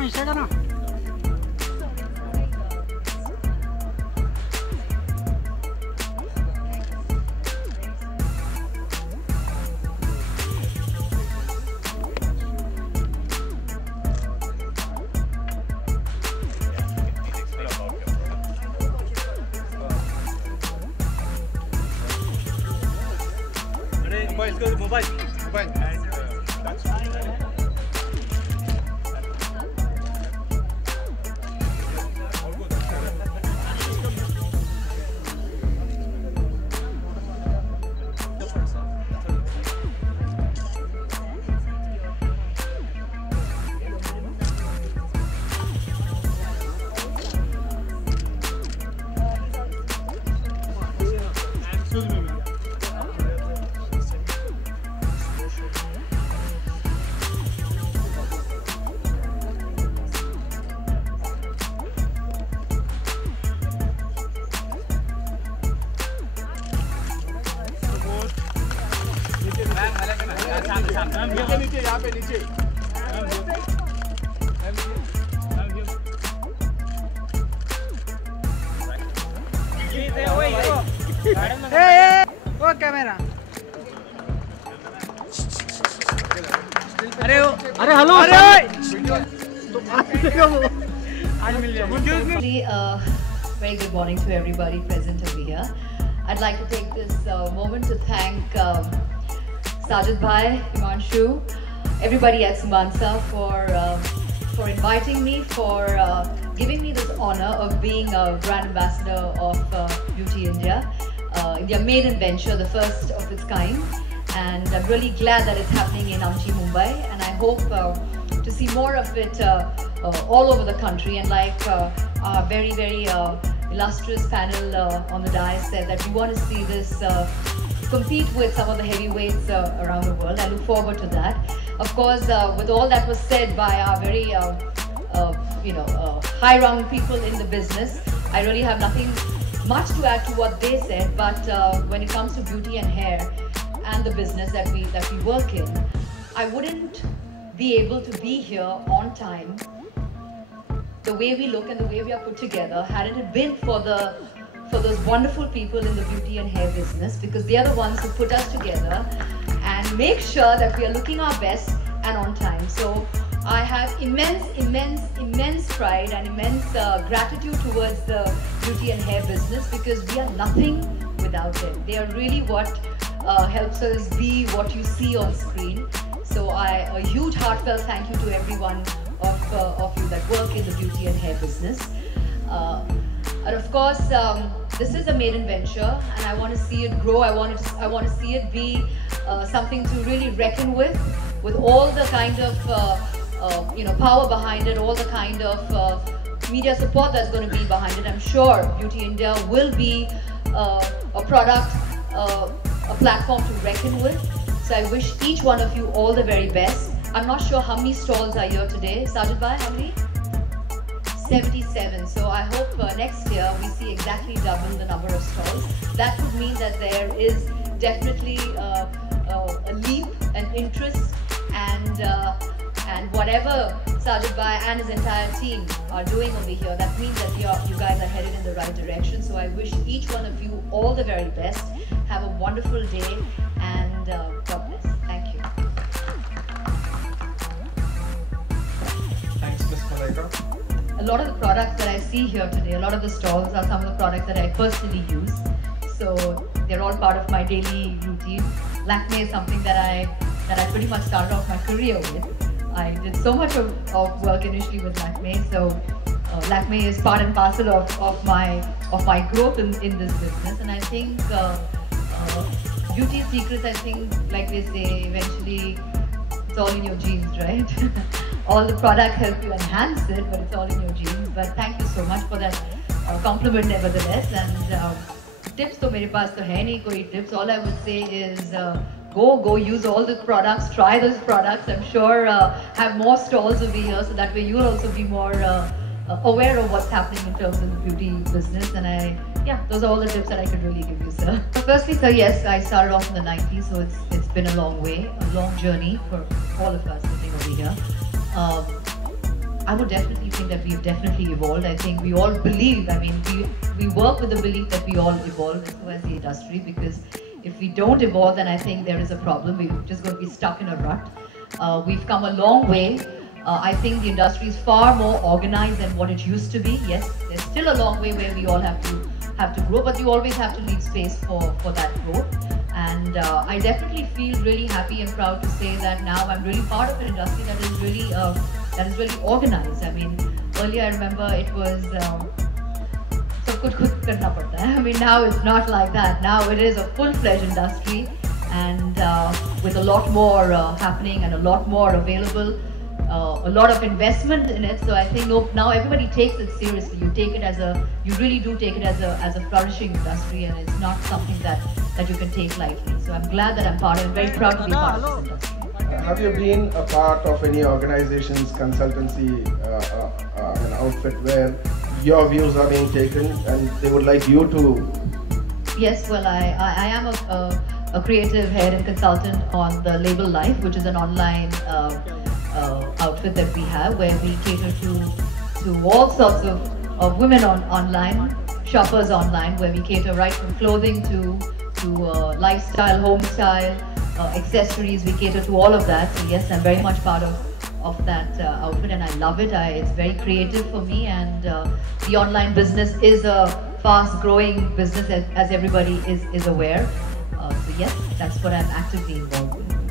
ना स्टार्ट करना। Mobile. नीचे यहाँ पे नीचे वो कैमरा। अरे hello Very good morning to everybody present over here. I'd like to take this moment to thank Sajid Bhai, Himanshu, everybody at Sumansa for inviting me, for giving me this honor of being a brand ambassador of Beauty India, India maiden venture, the first of its kind. And I'm really glad that it's happening in Amchi, Mumbai, and I hope to see more of it all over the country. And like our very, very illustrious panel on the dais said, that we want to see this compete with some of the heavyweights around the world. I look forward to that. Of course, with all that was said by our very high-rung people in the business, I really have nothing much to add to what they said. But when it comes to beauty and hair and the business that we work in, I wouldn't be able to be here on time, the way we look and the way we are put together, hadn't it been for those wonderful people in the beauty and hair business, because they are the ones who put us together and make sure that we are looking our best and on time. So I have immense pride and immense gratitude towards the beauty and hair business, because we are nothing without them. They are really what helps us be what you see on screen. So a huge heartfelt thank you to everyone of you that work in the beauty and hair business. And of course, this is a maiden venture, and I want to see it grow. I want to see it be something to really reckon with all the kind of power behind it, all the kind of media support that's going to be behind it. I'm sure Beauty India will be a product, a platform to reckon with. So I wish each one of you all the very best. I'm not sure how many stalls are here today. Sajid Bhai, how many? 77. So I hope next year we see exactly double the number of stalls. That would mean that there is definitely a leap, an interest, and whatever Sajid Bhai and his entire team are doing over here, that means that you guys are headed in the right direction. So I wish each one of you all the very best. Have a wonderful day, and God bless. Thank you. Thanks, Ms. Malaika. A lot of the products that I see here today, a lot of the stalls are some of the products that I personally use. So they're all part of my daily routine. Lakme is something that I pretty much started off my career with. I did so much of work initially with Lakme, so Lakme is part and parcel of my growth in this business. And I think beauty secrets, I think, like they say, eventually it's all in your genes, right? All the products help you enhance it, but it's all in your genes. But thank you so much for that compliment nevertheless. And tips to mere paas to hai nahi koi tips. All I would say is go use all the products, try those products. I'm sure have more stalls over here, so that way you'll also be more aware of what's happening in terms of the beauty business. And those are all the tips that I could really give you, sir. Firstly, sir, yes, I started off in the 90s, so it's been a long way, a long journey for all of us sitting over here. I would definitely think that we've definitely evolved. I think we all believe, I mean, we work with the belief that we all evolve as the industry, because if we don't evolve, then I think there is a problem. We're just going to be stuck in a rut. We've come a long way. I think the industry is far more organized than what it used to be. Yes, there's still a long way where we all have to grow, but you always have to leave space for that growth. And I definitely feel really happy and proud to say that now I'm really part of an industry that is really organized. I mean, earlier I remember it was सब कुछ खुद करना पड़ता है. I mean, now it's not like that. Now it is a full-fledged industry, and with a lot more happening and a lot more available. A lot of investment in it, so I think now everybody takes it seriously. You really do take it as a flourishing industry, and it's not something that you can take lightly. So I'm glad that I'm part of it. I'm very proud to be part of this industry. Have you been a part of any organization's consultancy, an outfit where your views are being taken and they would like you to? Yes, well, I am a creative head and consultant on the Label Life, which is an online outfit that we have, where we cater to all sorts of women online, shoppers online, where we cater right from clothing to lifestyle, home style, accessories. We cater to all of that. So yes, I'm very much part of that outfit, and I love it. It's very creative for me, and the online business is a fast-growing business, as everybody is aware. So yes, that's what I'm actively involved with.